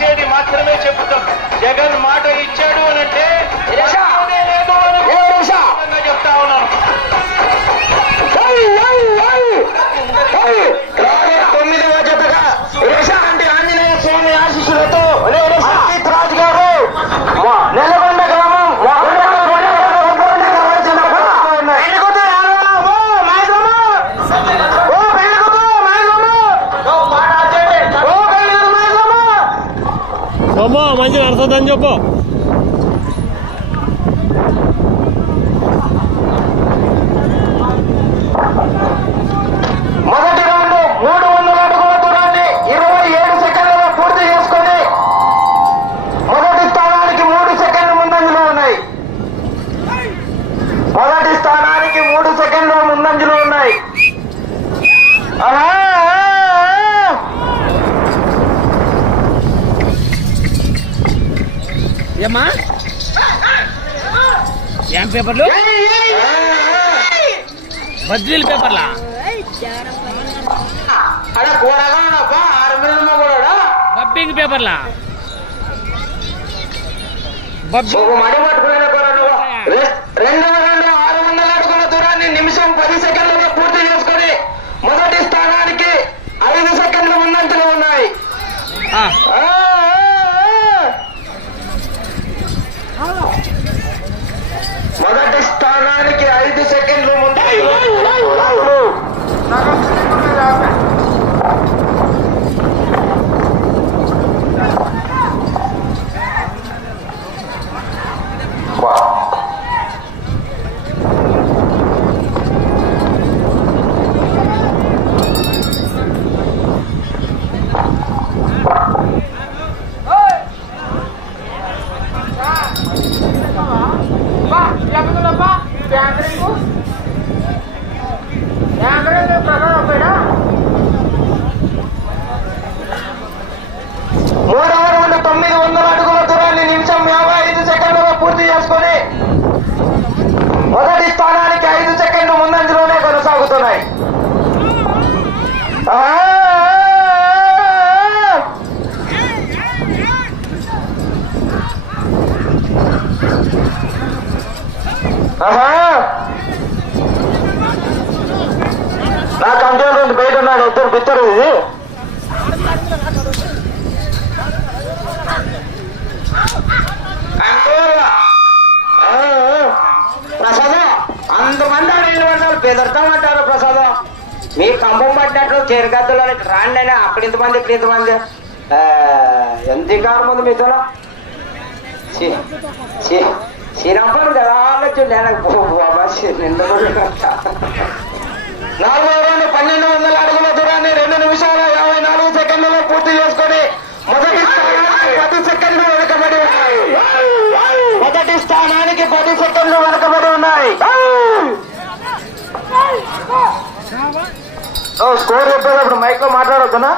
Shady పేపర్లు? బద్రీల పేపర్లా? బబ్బింగ్ పేపర్లా? రెండు ఆరు వందల అడుగుల దూరాన్ని నిమిషం పది సెకండ్లలో పూర్తి చేసుకొని మొదటి స్థానానికి ఐదు సెకండ్లు ముందంతలో ఉన్నాయి ఆ, ఆ, ఆ, ఆ. మొదటి స్థానానికి ఐదు సెకండ్లు ముందు మూడవ రౌండ్ తొమ్మిది వందల అడుగుల దూరాన్ని నిమిషం యాభై ఐదు సెకండ్లలో పూర్తి చేసుకొని మొదటి స్థానానికి ఐదు సెకండ్లు ముందంజలోనే కొనసాగుతున్నాయి ఆ! ఆహా! నా కంట్రోల్ రూమ్ బయట ఉన్నాడు ఇద్దరు బిత్తరు ఇది కంట్రోల్ అంతమంది ఆడ వాళ్ళు బెదర్థం అంటారు మీ కంబం పట్టినట్లు చేరుగద్దులు రాండి అయినా అక్కడ ఇంతమంది ఇక్కడ ఇంతమంది. ఎంత ఇంకారం ఉంది మీతో చిన్నప్పుడు రావచ్చు నేను నాలుగో రౌండ్ పన్నెండు వందల అడుగుల దూరాన్ని రెండు నిమిషాల యాభై నాలుగు సెకండ్లలో పూర్తి చేసుకొని మొదటి స్థానానికి పది సెకండ్లు వెనుకబడి ఉన్నాయి. మొదటి స్థానానికి పది సెకండ్లు వెనుకబడి ఉన్నాయి. స్కోర్ చెప్పేటప్పుడు మైక్లో మాట్లాడొద్దునా?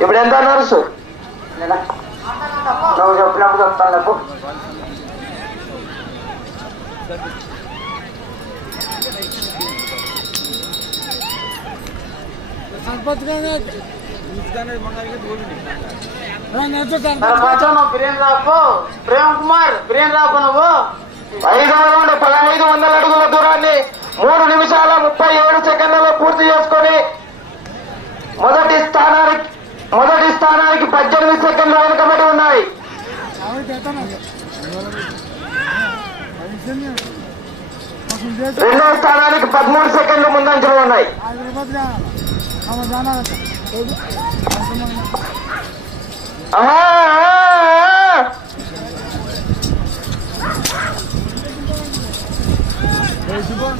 ఇప్పుడు ఎంత అన్నారు సార్ నువ్వు చెప్పినప్పుడు చెప్తాను నాకు ప్రేమ్ కుమార్ ప్రేమ్ రాపు నువ్వు. ఐదు వందల పదహైదు వందల అడుగుల దూరాన్ని మూడు నిమిషాల ముప్పై ఏడు సెకండ్లలో పూర్తి చేసుకొని మొదటి స్థానానికి మొదటి స్థానానికి పద్దెనిమిది సెకండ్లు వెనుకబడి ఉన్నాయి రెండవ స్థానానికి పదమూడు సెకండ్లు ముందంజలు ఉన్నాయి ఆహా. 네두번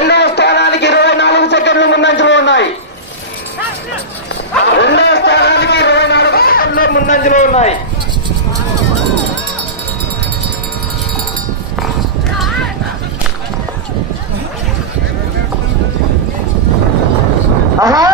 రెండవ స్థానానికి ఇరవై నాలుగు సెకండ్లు ముందంజలో ఉన్నాయి. రెండవ స్థానానికి ఇరవై నాలుగు సెకండ్లు ముందంజలో ఉన్నాయి ఆహా!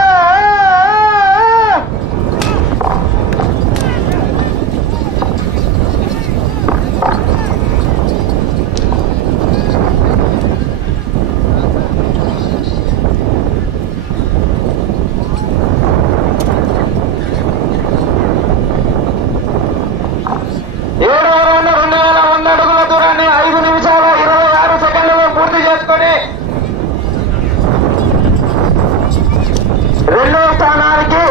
ఏడు రౌండ్ రెండు వేల వంద అడుగుల దూరాన్ని ఐదు నిమిషాల ఇరవై ఆరు సెకండ్లలో పూర్తి చేసుకొని రెండవ స్థానానికి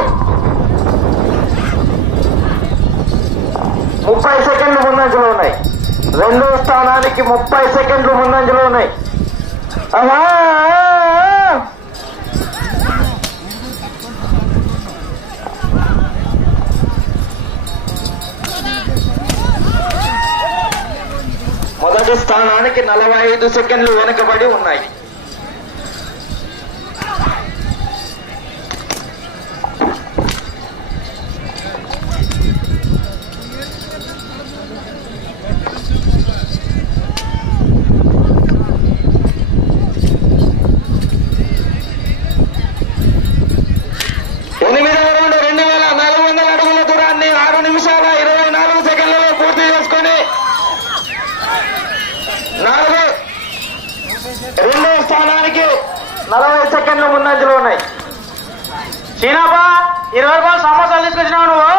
ముప్పై సెకండ్లు ముందంజలో ఉన్నాయి. రెండో స్థానానికి ముప్పై సెకండ్లు ముందంజలో ఉన్నాయి. మొదటి స్థానానికి నలభై ఐదు సెకండ్లు వెనుకబడి ఉన్నాయి ఎనిమిదవ రౌండ్ రెండు వేల నాలుగు వందల అడుగుల దూరాన్ని ఆరు నిమిషాల ఇరవై నాలుగు సెకండ్లలో పూర్తి చేసుకొని నాలుగు రెండవ స్థానానికి నలభై సెకండ్లు ముందంజలో ఉన్నాయి. చీనాబా ఇరవై రూపాయలు సమోసాలు తీసుకొచ్చినావు నువ్వు?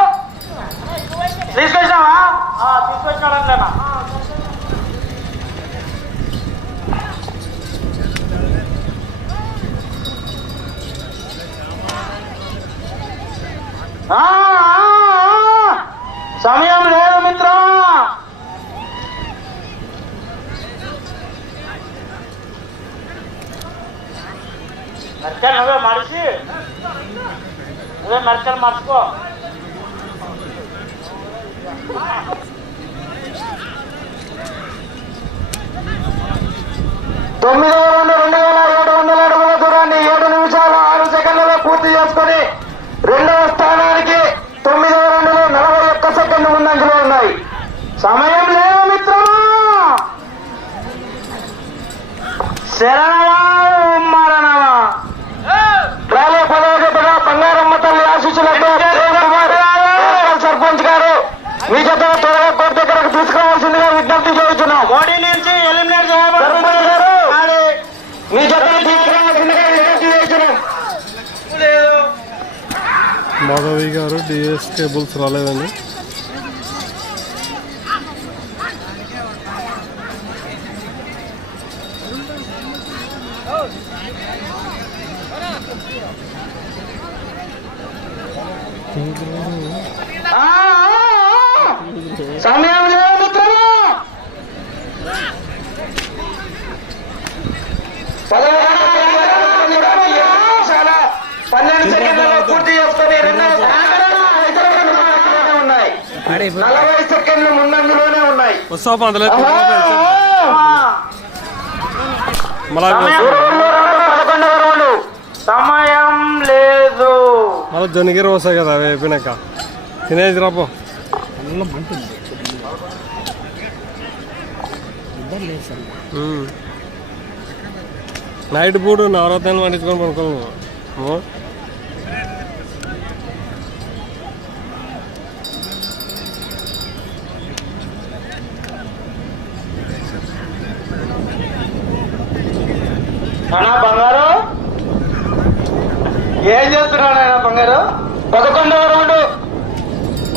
తీసుకొచ్చినావా? తీసుకొచ్చినాడన్నా నచ్చ నువ్వే మడిచి అదే నచ్చని మర్చిపో తొమ్మిదవ రౌండ్ రెండు వేల ఏడు వందల అడుగుల దూరాన్ని ఏడు నిమిషాలు ఆరు సెకండ్లలో పూర్తి చేసుకుని రెండవ స్థానానికి తొమ్మిదవ రౌండ్లో నలభై ఒక్క సెకండ్లు ముందంజలో ఉన్నాయి. సమయం లేదు మిత్రమా. శరణమా రవి గారు డిఎస్ కేబుల్స్ రాలేదండి సమయం లేదు మిత్రమా పదవ నిమిషాల పన్నెండు సెకండ్లలో పూర్తి చేసుకొని రెండవ స్థానానికి ఉన్నాయి నలభై సెకండ్లు ముందంజలోనే ఉన్నాయి. సమయం. లేదు. మళ్ళీ జొన్నగిరి వస్తాయి కదా అవి అయిపోయినాక. తినేది రాపో. నైట్ పూట నవరత్నాలు పండించుకొని పడుకోను అన్నా బంగారు ఏం చేస్తున్నాడు ఆయన బంగారు పదకొండవ రౌండ్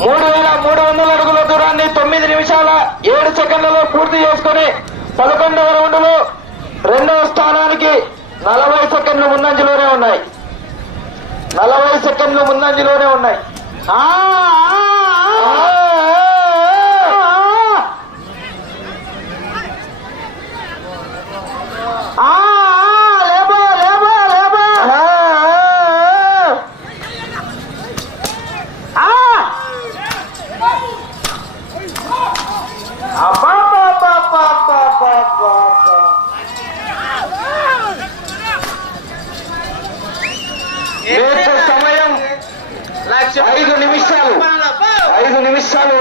మూడు వేల మూడు వందల అడుగుల దూరాన్ని తొమ్మిది నిమిషాల ఏడు సెకండ్లలో పూర్తి చేసుకుని పదకొండవ రౌండ్లో రెండవ స్థానానికి నలభై సెకండ్లు ముందంజలోనే ఉన్నాయి. నలభై సెకండ్లు ముందంజలోనే ఉన్నాయి ఆ, ఆ, ఆ, ఆ, ఆ, లేబో లేబో లేబో ఆ, ఆ. అబ్బబ్బబ్బబ్బబ్బబ్బబ్బ. మీకు సమయం ఐదు నిమిషాలు. ఐదు నిమిషాలు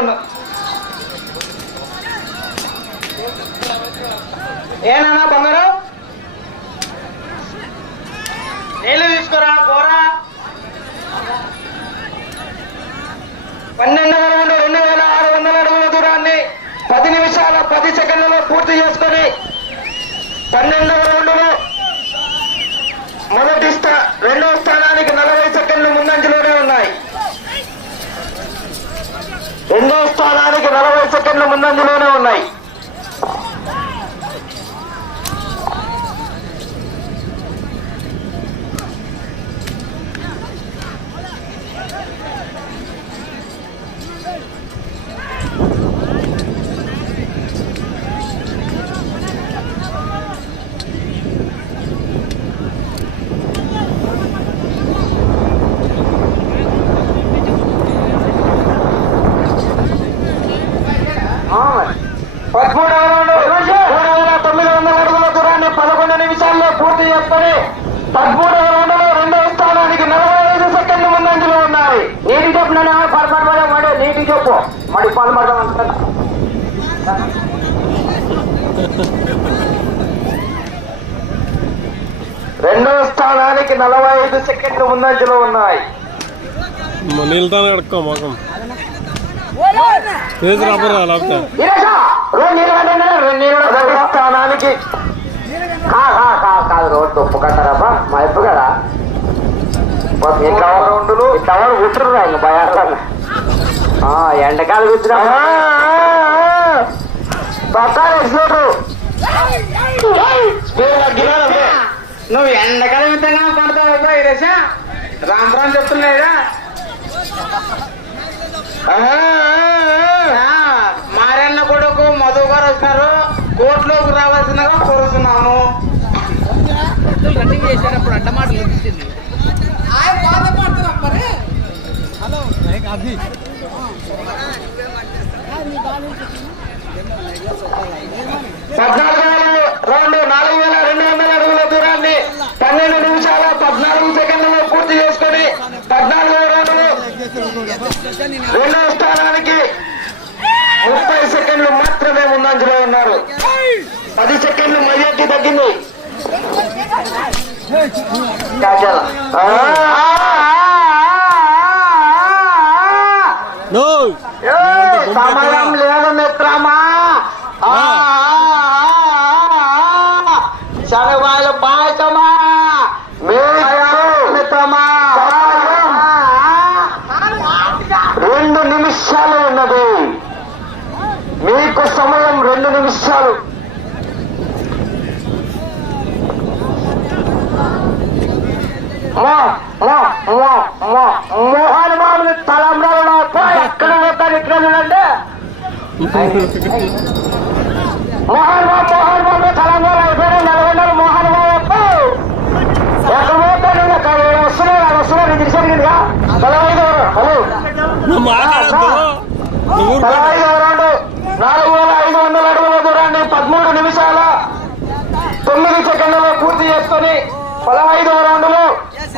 ఏనా బంగారు? నీళ్ళు తీసుకురా కూర పన్నెండు రౌండ్ రెండు వేల ఆరు వందల అడుగుల దూరాన్ని పది నిమిషాల పది సెకండ్లలో పూర్తి చేసుకొని పన్నెండవ రౌండ్లో మొదటి స్థా రెండవ స్థానానికి నలభై సెకండ్లు ముందంజలోనే ఉన్నాయి రెండవ స్థానానికి నలభై సెకండ్ల ముందంజలోనే ఉన్నాయి పదమూడవ రౌండ్ మూడు వేల తొమ్మిది వందల అడుగుల దూరాన్ని పదకొండు నిమిషాల్లో పూర్తి చేసుకొని పదమూడవ రౌండ్లో రెండవ స్థానానికి నలభై ఐదు సెకండ్లు ముందంజలో ఉన్నాయి నీటి చెప్పు నేను పడపడ మడి నీటి చెప్పు మడి పాలు పడదాం రెండవ స్థానానికి నలభై ఐదు సెకండ్లు ముందంజలో ఉన్నాయి. నీళ్ళతో మొఖం లేకపోతే స్థానానికి. కా కా కా కాదు రోడ్డు ఉప్పు కట్టారబ్బా. మా ఎప్పు కదా. ఇట్లా రెండులు. ఇట్లా కుట్టురు ఆయన భయాలు ఎండకాలు కూర్చున్నా పట్టాలు ఎక్స్పోర్టు నువ్వు ఎండకాలం మితంగా పడతావు ఇరేసా రామ్ రామ్ చెప్తున్నాయిరా మారన్న కొడుకు మధు గారు వచ్చినారు కోర్టులోకి రావాల్సిందిగా కోరుతున్నాము రన్నింగ్ చేసేటప్పుడు అడ్డమాటలు వచ్చింది పద్నాలుగు రౌండ్ నాలుగు వేల రెండు వందల అడుగుల దూరాన్ని పన్నెండు నిమిషాల పద్నాలుగు సెకండ్లలో పూర్తి చేసుకొని పద్నాలుగో రౌండ్లో రెండవ స్థానానికి ముప్పై సెకండ్లు మాత్రమే ముందంజలో ఉన్నారు. పది సెకండ్లు మెజార్టీ తగ్గింది. సమయం లేదు మిత్రమా ఆ, ఆ, ఆ, శనగబాయల పాయసమా మిత్రమా రెండు నిమిషాలు ఉన్నది మీకు సమయం రెండు నిమిషాలు మో మో మో మో మోహన్ బాబుని తలంబ్రాలు ఎక్కడ పోతాను ఇక్కడ చూడండి మోహన్ బాబు మోహన్ బాబు తలంబ్రాలు అయిపోయిన నల్గొండలు మోహన్ బాబు ఎక్కడ పోతాడు వస్తున్నాడు అక్కడ వస్తున్నాడు ఇది జరిగిందిగా పదహైదు హలో? రౌండ్? నాలుగు వేల ఐదు వందల అడుగుల దూరాన్ని పదమూడు నిమిషాల తొమ్మిది సెకండ్లలో పూర్తి చేసుకొని పదహైదవ రౌండ్లో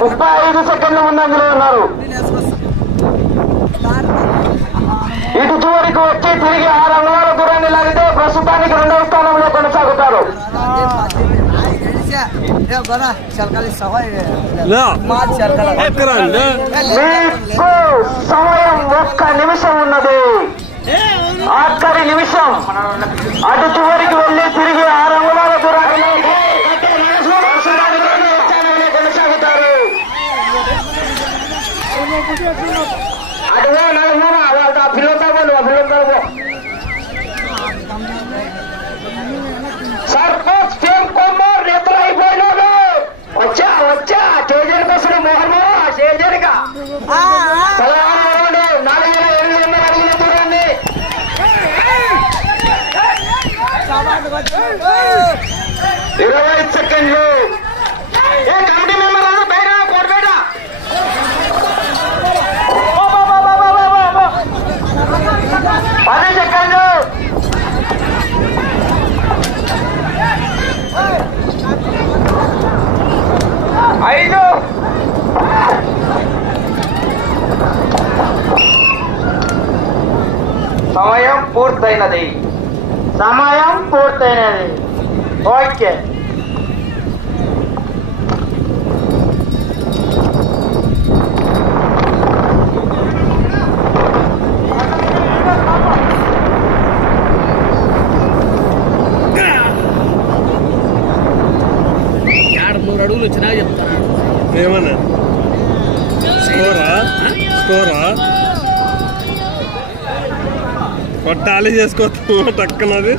ముప్పై ఐదు సెకండ్ల ముందంజలో ఉన్నారు. ఇటు చివరికి వచ్చి తిరిగి ఆరు అంగుళాల దూరాన్ని లాగితే ప్రస్తుతానికి రెండవ స్థానంలో కొనసాగుతారు. మీకు సమయం ఒక్క నిమిషం ఉన్నది. ఆఖరి నిమిషం. అటు చివరికి వెళ్ళి తిరిగి ఆరు అంగుళాల దూరాన్ని ప్రస్తుతానికి రెండవ స్థానంలో కొనసాగుతారు. అటువో స్టేజర్కి వస్తున్న స్టేజర్గా పదహారు రౌండ్ నాలుగు వేల ఎనిమిది వందల అడుగుల దూరాన్ని. ఇరవై సెకండ్లు. పూర్తయినది. సమయం పూర్తయినది. ఓకే. కొట్టాలి చేసుకోవచ్చు టక్కునది.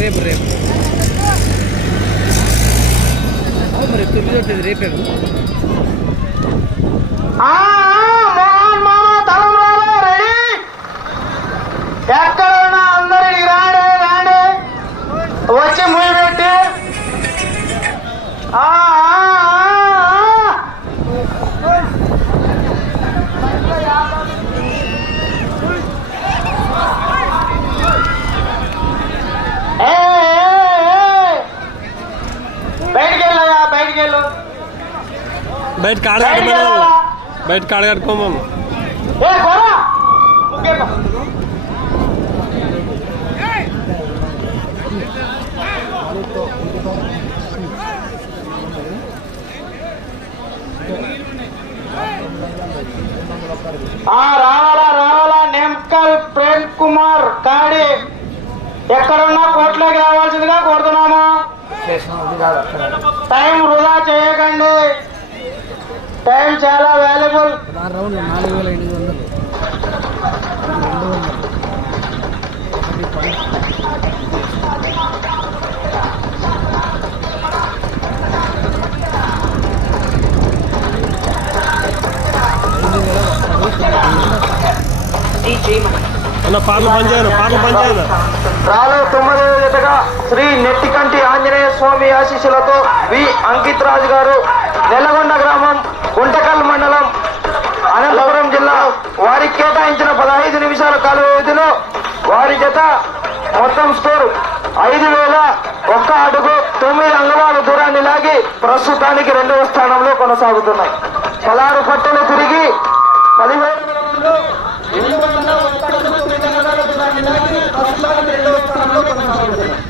రేపు రేపు. మరి తొమ్మిది రేపే కదా. ఆ, ఆ, మోహన్ మామ తలంబ్రాలు రెడీ. ఎక్కడ ఉన్నా అందరికి రాండి రాండి వచ్చి ముయి పెట్టి ఆ, ఆ, ఆ, ఆ. ఏ, ఏ, ఏ. బయటికి వెళ్ళగా బయటికి వెళ్ళు బయట కాడ బయటికి వెళ్ళాలా? బయట కాడ కట్టుకోమను ఏ పోరా ముగ్గేపా ఆ రావాలా రాళ్ళ నేమ్కల్ ప్రేమ్ కుమార్ కాడి. ఎక్కడున్నా కోర్టులోకి రావాల్సిందిగా కోరుతున్నాము. టైం వృధా చేయకండి. టైం చాలా వాల్యుబుల్. రాలో తొమ్మిదవ జతగా శ్రీ నెట్టికంటి ఆంజనేయ స్వామి ఆశీస్సులతో వి. అంకిత్ రాజు గారు నెల్లగొండ గ్రామం గుంటకల్ మండలం అనంతపురం జిల్లా వారికి కేటాయించిన పదహైదు నిమిషాల కాల వ్యవధిలో వారి జత మొత్తం స్కోర్ ఐదు వేల ఒక్క అడుగు తొమ్మిది అంగళాల దూరాన్ని లాగి ప్రస్తుతానికి రెండవ స్థానంలో కొనసాగుతున్నాయి. పదహారు పట్టలు తిరిగి పదిహేడు గ్రాములు రెండు వందల ఒక్క అడుగు తొమ్మిది అంగుళాల దూరాన్ని లాగి ప్రస్తుతానికి రెండవ స్థానంలో కొనసాగుతున్నాయి